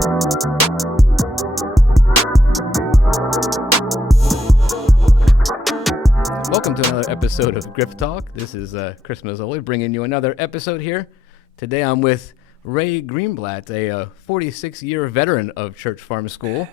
Welcome to another episode of Grifftalk. This is Chris Mazzoli bringing you another episode here. Today I'm with Ray Greenblatt, a 46-year veteran of Church Farm School.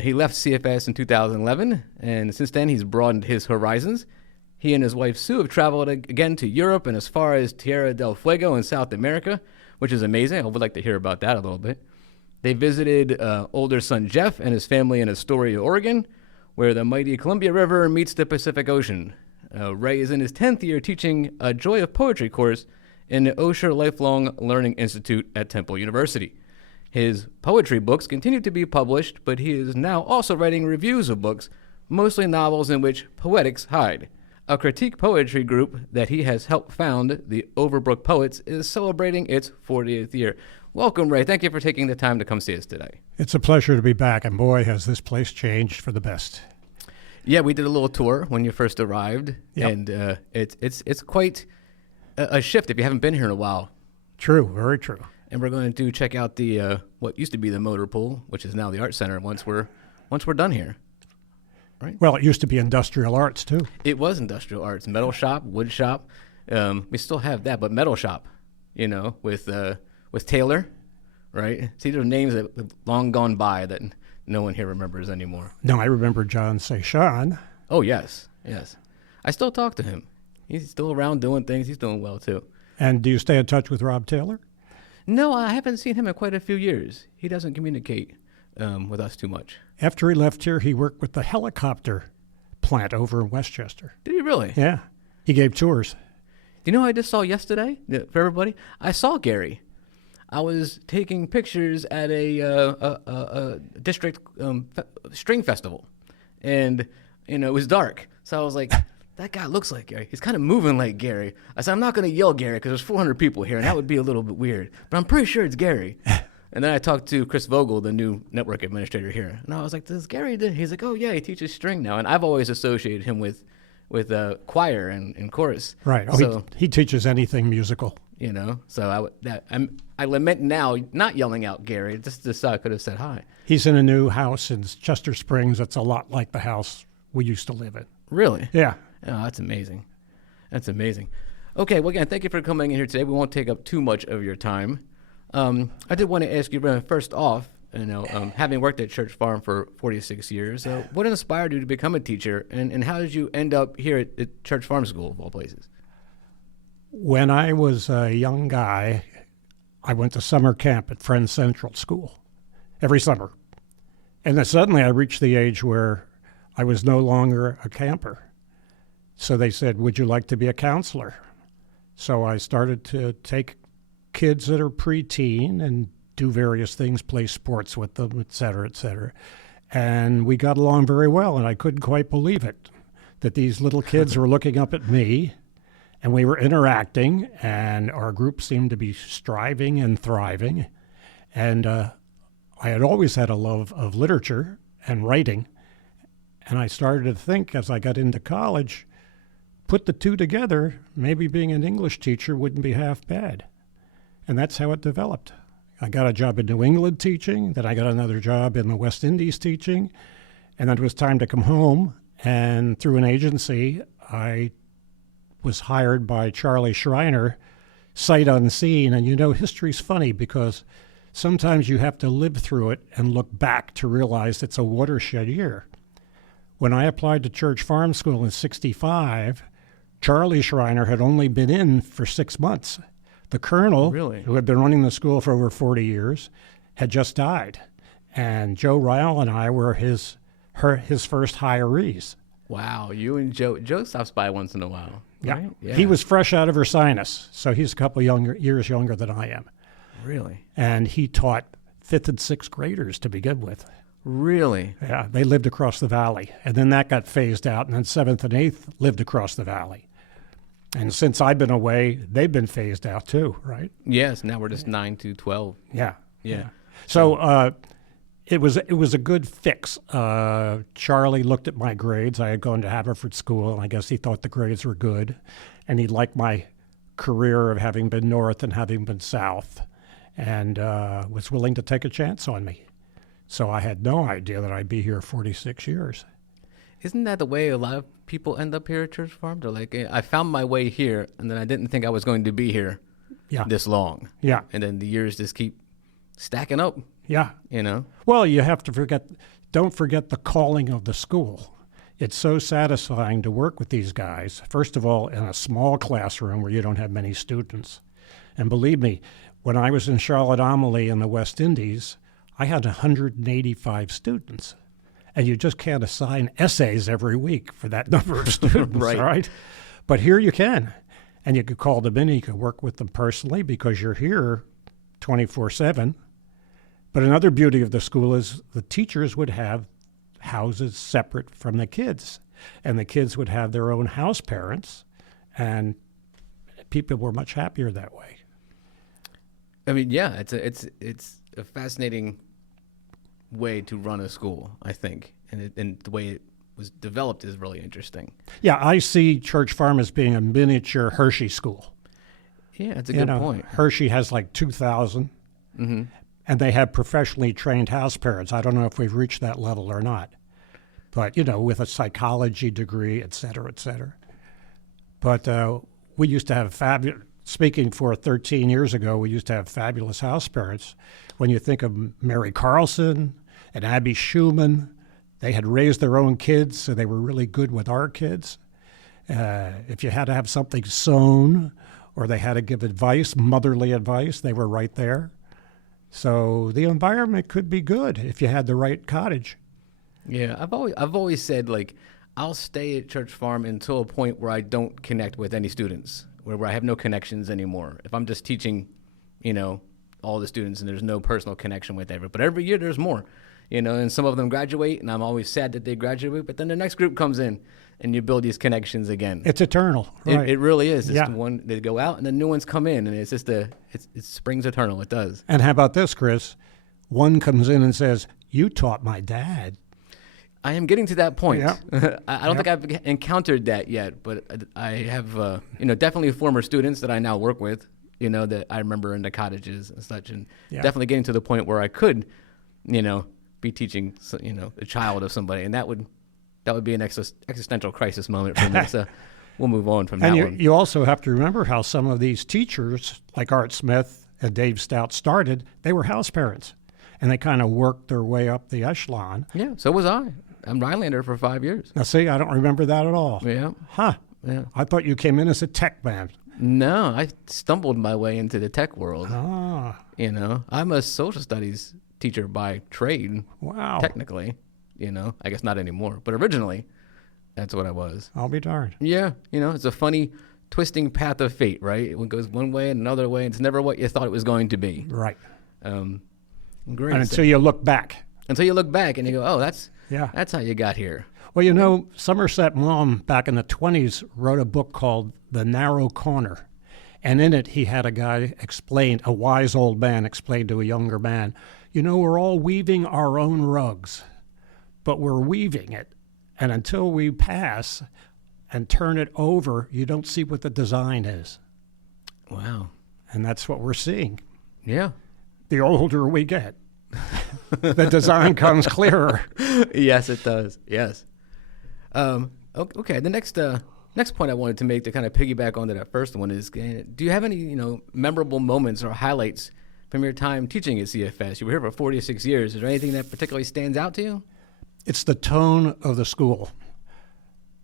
He left CFS in 2011, and since then he's broadened his horizons. He and his wife Sue have traveled again to Europe and as far as Tierra del Fuego in South America, which is amazing. I would like to hear about that a little bit. They visited older son Jeff and his family in Astoria, Oregon, where the mighty Columbia River meets the Pacific Ocean. Ray is in his 10th year teaching a Joy of Poetry course in the Osher Lifelong Learning Institute at Temple University. His poetry books continue to be published, but he is now also writing reviews of books, mostly novels in which poetics hide. A critique poetry group that he has helped found, the Overbrook Poets, is celebrating its 40th year. Welcome, Ray. Thank you for taking the time to come see us today. It's a pleasure to be back, and boy, has this place changed for the best. Yeah, we did a little tour when you first arrived, Yep. and it's quite a shift if you haven't been here in a while. True, very true. And we're going to check out the what used to be the motor pool, which is now the art center. Once we're done here, right? Well, it used to be industrial arts, too. It was industrial arts, metal shop, wood shop. We still have that, but metal shop, with Taylor, right? See, there are names that have long gone by that no one here remembers anymore. No, I remember John Seshan. Oh, yes. I still talk to him. He's still around doing things. He's doing well, too. And do you stay in touch with Rob Taylor? No, I haven't seen him in quite a few years. He doesn't communicate with us too much. After he left here, he worked with the helicopter plant over in Westchester. Did he really? Yeah. He gave tours. You know what I just saw yesterday for everybody? I saw Gary. I was taking pictures at a district string festival, and it was dark. So I was like, that guy looks like Gary. He's kind of moving like Gary. I said, I'm not going to yell Gary because there's 400 people here, and that would be a little bit weird. But I'm pretty sure it's Gary. And then I talked to Chris Vogel, the new network administrator here, and I was like, "Does Gary do?" He's like, "Oh yeah, he teaches string now." And I've always associated him with choir and chorus. Right. Oh, so, he teaches anything musical. So I lament now not yelling out Gary, just so I could have said hi. He's in a new house in Chester Springs that's a lot like the house we used to live in. Really? Yeah. Oh, that's amazing. That's amazing. Okay, well, again, thank you for coming in here today. We won't take up too much of your time. I did want to ask you, first off, having worked at Church Farm for 46 years, what inspired you to become a teacher, and how did you end up here at Church Farm School, of all places? When I was a young guy, I went to summer camp at Friends Central School every summer. And then suddenly I reached the age where I was no longer a camper. So they said, would you like to be a counselor? So I started to take kids that are preteen and do various things, play sports with them, et cetera, et cetera. And we got along very well, and I couldn't quite believe it, that these little kids were looking up at me, and we were interacting, and our group seemed to be striving and thriving. And I had always had a love of literature and writing, and I started to think as I got into college, put the two together, maybe being an English teacher wouldn't be half bad. And that's how it developed. I got a job in New England teaching, then I got another job in the West Indies teaching, and then it was time to come home. And through an agency, I was hired by Charlie Schreiner, sight unseen. And history's funny because sometimes you have to live through it and look back to realize it's a watershed year. When I applied to Church Farm School in '65, Charlie Schreiner had only been in for 6 months. The colonel, who had been running the school for over 40 years, had just died. And Joe Ryle and I were his first hirees. Wow, you and Joe. Joe stops by once in a while. Right? Yeah. He was fresh out of Ursinus, so he's a couple years younger than I am. Really? And he taught 5th and 6th graders to begin with. Really? Yeah, they lived across the valley. And then that got phased out, and then 7th and 8th lived across the valley. And since I've been away, they've been phased out too, right? Yes, now we're just 9 to 12. Yeah. Yeah. So it was a good fix. Charlie looked at my grades. I had gone to Haverford School, and I guess he thought the grades were good. And he liked my career of having been north and having been south. and was willing to take a chance on me. So I had no idea that I'd be here 46 years. Isn't that the way a lot of people end up here at Church Farm? They're like, I found my way here, and then I didn't think I was going to be here this long. Yeah. And then the years just keep stacking up. Yeah. You know? Well, you have to don't forget the calling of the school. It's so satisfying to work with these guys, first of all, in a small classroom where you don't have many students. And believe me, when I was in Charlotte Amalie in the West Indies, I had 185 students. And you just can't assign essays every week for that number of students, right? But here you can. And you could call them in, you could work with them personally because you're here 24/7. But another beauty of the school is the teachers would have houses separate from the kids. And the kids would have their own house parents. And people were much happier that way. I mean, yeah, it's a fascinating way to run a school, I think, and the way it was developed is really interesting. Yeah, I see Church Farm as being a miniature Hershey school. Yeah, that's a good point. Hershey has like 2,000, and they have professionally trained house parents. I don't know if we've reached that level or not, but, with a psychology degree, et cetera, et cetera. But we used to have speaking for 13 years ago, we used to have fabulous house parents. When you think of Mary Carlson and Abby Schumann, they had raised their own kids, so they were really good with our kids. If you had to have something sewn or they had to give advice, motherly advice, they were right there. So the environment could be good if you had the right cottage. Yeah, I've always said, like, I'll stay at Church Farm until a point where I don't connect with any students, where I have no connections anymore. If I'm just teaching, all the students and there's no personal connection with everyone. But every year there's more, and some of them graduate, and I'm always sad that they graduate, but then the next group comes in and you build these connections again. It's eternal. Right. It really is. It's the one, they go out and then new ones come in, and it's just it springs eternal. It does. And how about this, Chris? One comes in and says, "You taught my dad." I am getting to that point. Yeah. I don't think I've encountered that yet, but I have, definitely former students that I now work with, that I remember in the cottages and such, and definitely getting to the point where I could, be teaching, a child of somebody, and that would be an existential crisis moment for me. So we'll move on from that one. And you also have to remember how some of these teachers, like Art Smith and Dave Stout started, they were house parents, and they kind of worked their way up the echelon. Yeah, so was I. I'm Rhinelander for 5 years. Now, see, I don't remember that at all. Yeah. Huh. Yeah. I thought you came in as a tech man. No, I stumbled my way into the tech world. Ah. I'm a social studies teacher by trade. Wow. Technically, I guess not anymore, but originally, that's what I was. I'll be darned. Yeah, it's a funny twisting path of fate, right? It goes one way and another way, and it's never what you thought it was going to be. Right. Great. And until you look back. Until you look back and you go, oh, that's how you got here. Well, Somerset Maugham back in the 20s wrote a book called The Narrow Corner. And in it, he had a guy explain, a wise old man explain to a younger man, we're all weaving our own rugs, but we're weaving it. And until we pass and turn it over, you don't see what the design is. Wow. And that's what we're seeing. Yeah. The older we get, the design comes clearer. Yes, it does. Yes. Okay. The next point I wanted to make to kind of piggyback onto that first one is, do you have any, memorable moments or highlights from your time teaching at CFS? You were here for 46 years. Is there anything that particularly stands out to you? It's the tone of the school.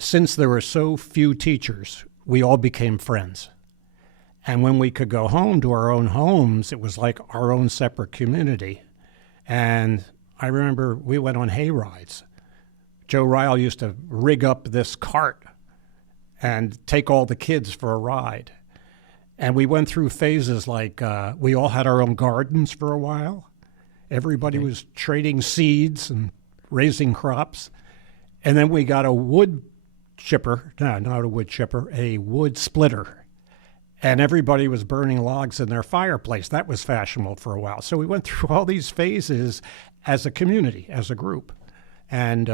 Since there were so few teachers, we all became friends. And when we could go home to our own homes, it was like our own separate community. And I remember we went on hay rides. Joe Ryle used to rig up this cart and take all the kids for a ride. And we went through phases like we all had our own gardens for a while. Everybody was trading seeds and raising crops. And then we got a wood chipper, no, not a wood chipper, a wood splitter. And everybody was burning logs in their fireplace. That was fashionable for a while. So we went through all these phases as a community, as a group. And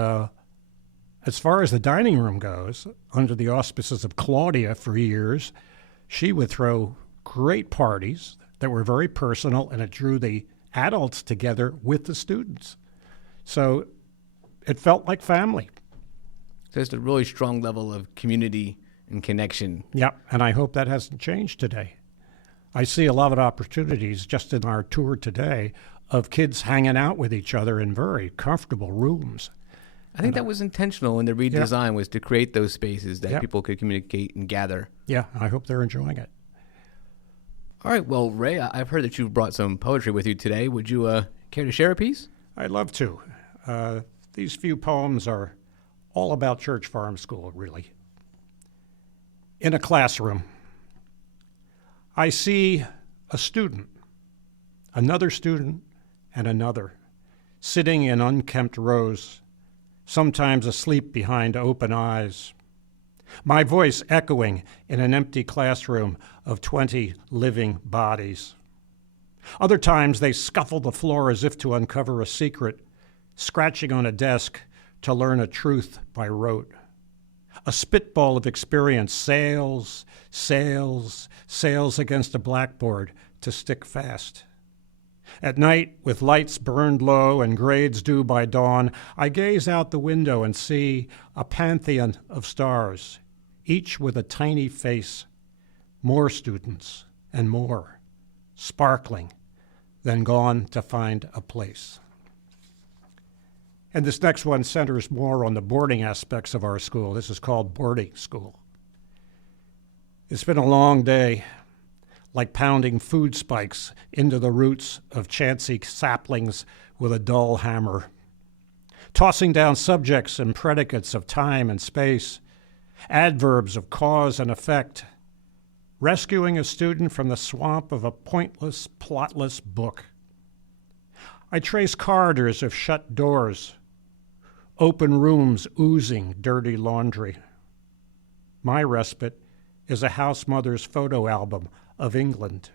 as far as the dining room goes, under the auspices of Claudia for years, she would throw great parties. that were very personal, and it drew the adults together with the students. So it felt like family. So it's a really strong level of community and connection. Yeah, and I hope that hasn't changed today. I see a lot of opportunities just in our tour today of kids hanging out with each other in very comfortable rooms. I think that was intentional in the redesign, was to create those spaces that people could communicate and gather. Yeah, I hope they're enjoying it. All right, well, Ray, I've heard that you've brought some poetry with you today. Would you care to share a piece? I'd love to. These few poems are all about Church Farm School, really. In a classroom, I see a student, another student, and another, sitting in unkempt rows, sometimes asleep behind open eyes. My voice echoing in an empty classroom of 20 living bodies. Other times they scuffle the floor as if to uncover a secret, scratching on a desk to learn a truth by rote. A spitball of experience sails against a blackboard to stick fast. At night, with lights burned low and grades due by dawn, I gaze out the window and see a pantheon of stars, each with a tiny face, more students and more, sparkling, then gone to find a place. And this next one centers more on the boarding aspects of our school. This is called Boarding School. It's been a long day, like pounding food spikes into the roots of chancy saplings with a dull hammer, tossing down subjects and predicates of time and space, adverbs of cause and effect, rescuing a student from the swamp of a pointless, plotless book. I trace corridors of shut doors, open rooms oozing dirty laundry. My respite is a house mother's photo album of England.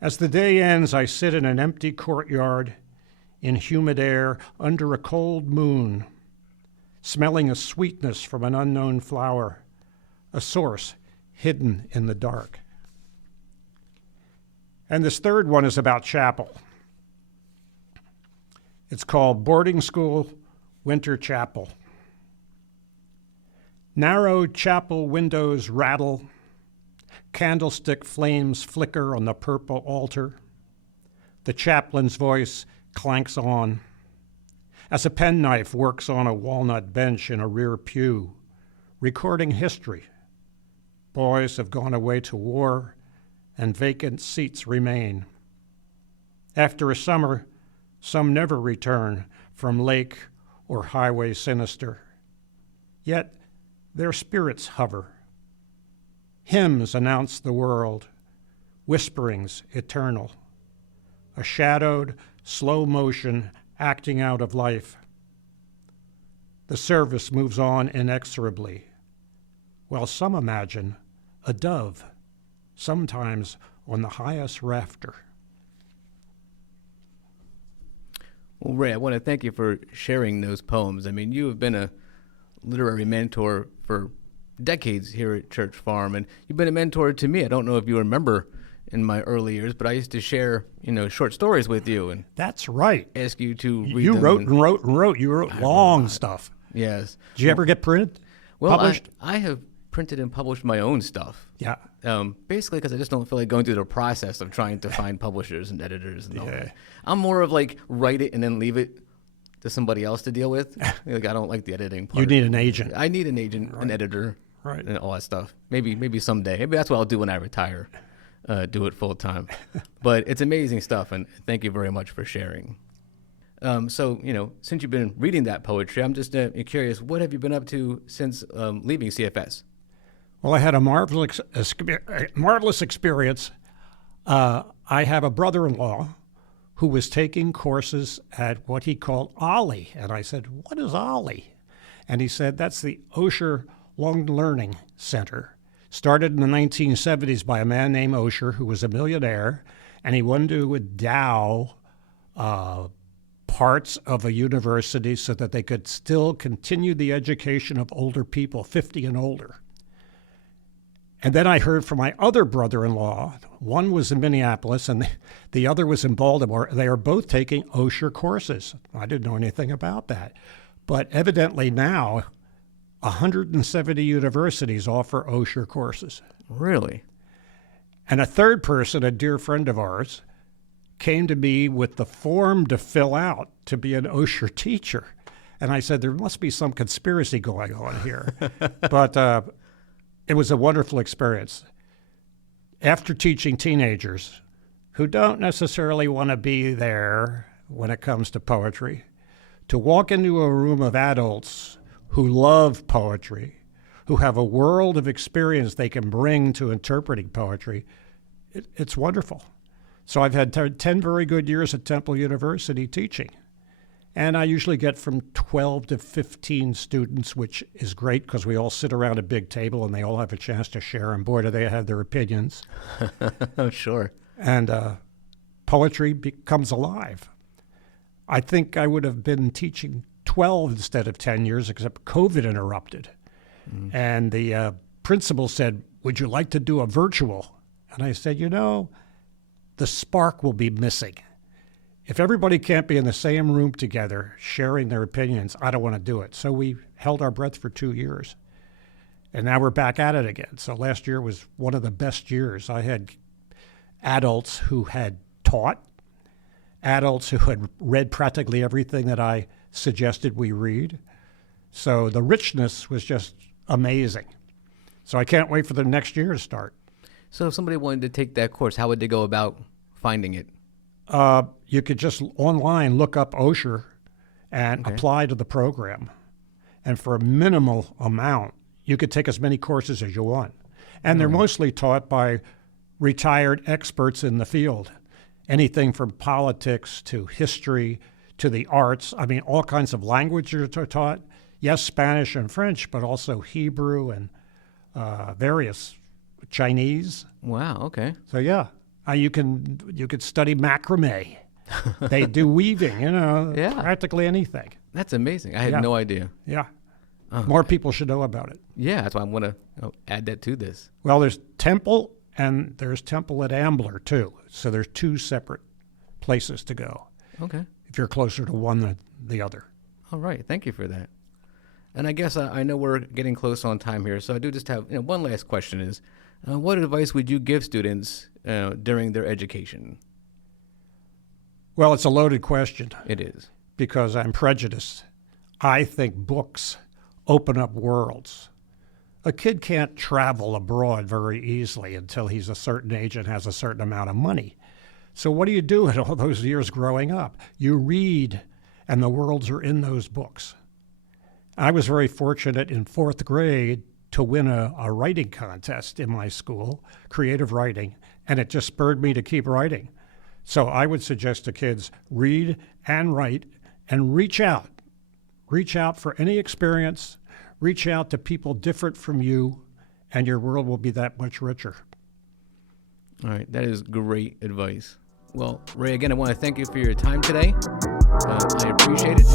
As the day ends, I sit in an empty courtyard in humid air under a cold moon, smelling a sweetness from an unknown flower, a source hidden in the dark. And this third one is about chapel. It's called Boarding School Winter Chapel. Narrow chapel windows rattle, candlestick flames flicker on the purple altar. The chaplain's voice clanks on as a penknife works on a walnut bench in a rear pew, recording history. Boys have gone away to war, and vacant seats remain. After a summer, some never return from lake or highway sinister. Yet their spirits hover. Hymns announce the world, whisperings eternal. A shadowed, slow motion acting out of life. The service moves on inexorably, while some imagine a dove, sometimes on the highest rafter. Well, Ray, I want to thank you for sharing those poems. I mean, you have been a literary mentor for decades here at Church Farm, and you've been a mentor to me. I don't know if you remember in my early years, but I used to share, short stories with you, and that's right. Ask you to read you them. You wrote long stuff. Yes. Did you ever get printed? Well, published? I have printed and published my own stuff. Yeah. Basically because I just don't feel like going through the process of trying to find publishers and editors and all that. I'm more of like write it and then leave it to somebody else to deal with. Like I don't like the editing part. You need an agent. I need an agent, an editor, and all that stuff. Maybe someday. Maybe that's what I'll do when I retire. Do it full time. But it's amazing stuff, and thank you very much for sharing. So, since you've been reading that poetry, I'm just curious, what have you been up to since leaving CFS? Well, I had a marvelous experience. I have a brother-in-law who was taking courses at what he called OLLI. And I said, what is OLLI? And he said, that's the Osher Long Learning Center. Started in the 1970s by a man named Osher, who was a millionaire, and he wanted to endow parts of a university so that they could still continue the education of older people, 50 and older. And then I heard from my other brother-in-law. One was in Minneapolis and the other was in Baltimore. They are both taking Osher courses. I didn't know anything about that. But evidently now, 170 universities offer Osher courses. Really? And a third person, a dear friend of ours, came to me with the form to fill out to be an Osher teacher. And I said, there must be some conspiracy going on here. But it was a wonderful experience. After teaching teenagers who don't necessarily want to be there when it comes to poetry, to walk into a room of adults who love poetry, who have a world of experience they can bring to interpreting poetry, it's wonderful. So I've had 10 very good years at Temple University teaching. And I usually get from 12 to 15 students, which is great because we all sit around a big table and they all have a chance to share. And boy, do they have their opinions. Oh, sure. And poetry becomes alive. I think I would have been teaching 12 instead of 10 years, except COVID interrupted. Mm. And the principal said, would you like to do a virtual? And I said, the spark will be missing. If everybody can't be in the same room together sharing their opinions, I don't want to do it. So we held our breath for 2 years. And now we're back at it again. So last year was one of the best years. I had adults who had taught, adults who had read practically everything that I suggested we read. So the richness was just amazing. So I can't wait for the next year to start. So if somebody wanted to take that course, how would they go about finding it? You could just online look up Osher and apply to the program. And for a minimal amount, you could take as many courses as you want. And they're mostly taught by retired experts in the field. Anything from politics to history to the arts. I mean, all kinds of languages are taught. Yes, Spanish and French, but also Hebrew and various Chinese. Wow, okay. So yeah, you could study macrame. They do weaving, practically anything. That's amazing. I had no idea. Yeah. More people should know about it. Yeah, that's why I'm going to add that to this. Well, there's Temple and there's Temple at Ambler too. So there's two separate places to go. Okay. If you're closer to one than the other. All right. Thank you for that. And I guess I know we're getting close on time here, so I do just have one last question is, what advice would you give students during their education? Well, it's a loaded question. It is. Because I'm prejudiced. I think books open up worlds. A kid can't travel abroad very easily until he's a certain age and has a certain amount of money. So what do you do in all those years growing up? You read, and the worlds are in those books. I was very fortunate in fourth grade to win a writing contest in my school, creative writing, and it just spurred me to keep writing. So I would suggest to kids, read and write and reach out. Reach out for any experience. Reach out to people different from you, and your world will be that much richer. All right, that is great advice. Well, Ray, again, I want to thank you for your time today. I appreciate it,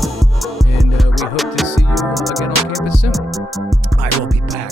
and we hope to see you again on campus soon. I will be back.